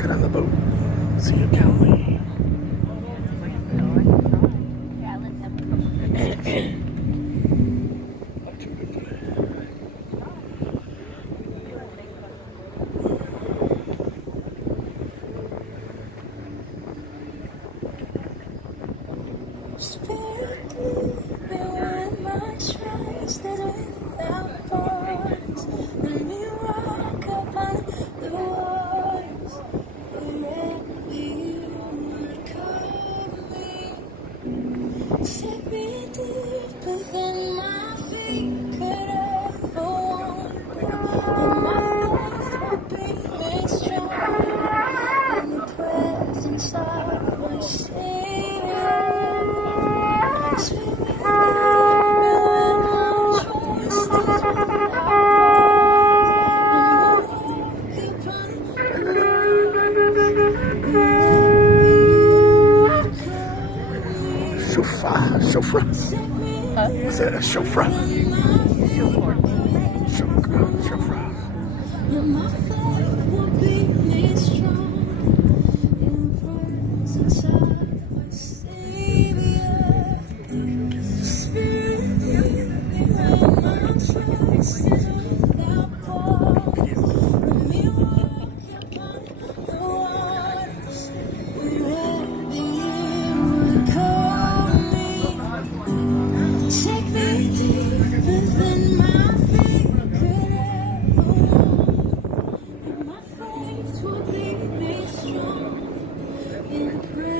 Get on the boat. See you, Kelly. Spirit, lead me where my trust is without borders. Let me walk upon the waters wherever you would call me. Take me deeper than my feet could ever wander, and my faith will be made strong in the presence of my Savior. Shofar. Shofar. Is that a shofar? Shofar. And my faith will be made strong in the presence of my Savior. Spirit, lead me where my trust is without borders. Let me walk upon the waters wherever you would call me. Take me deeper than my feet could ever walk, and my faith will be made strong in the presence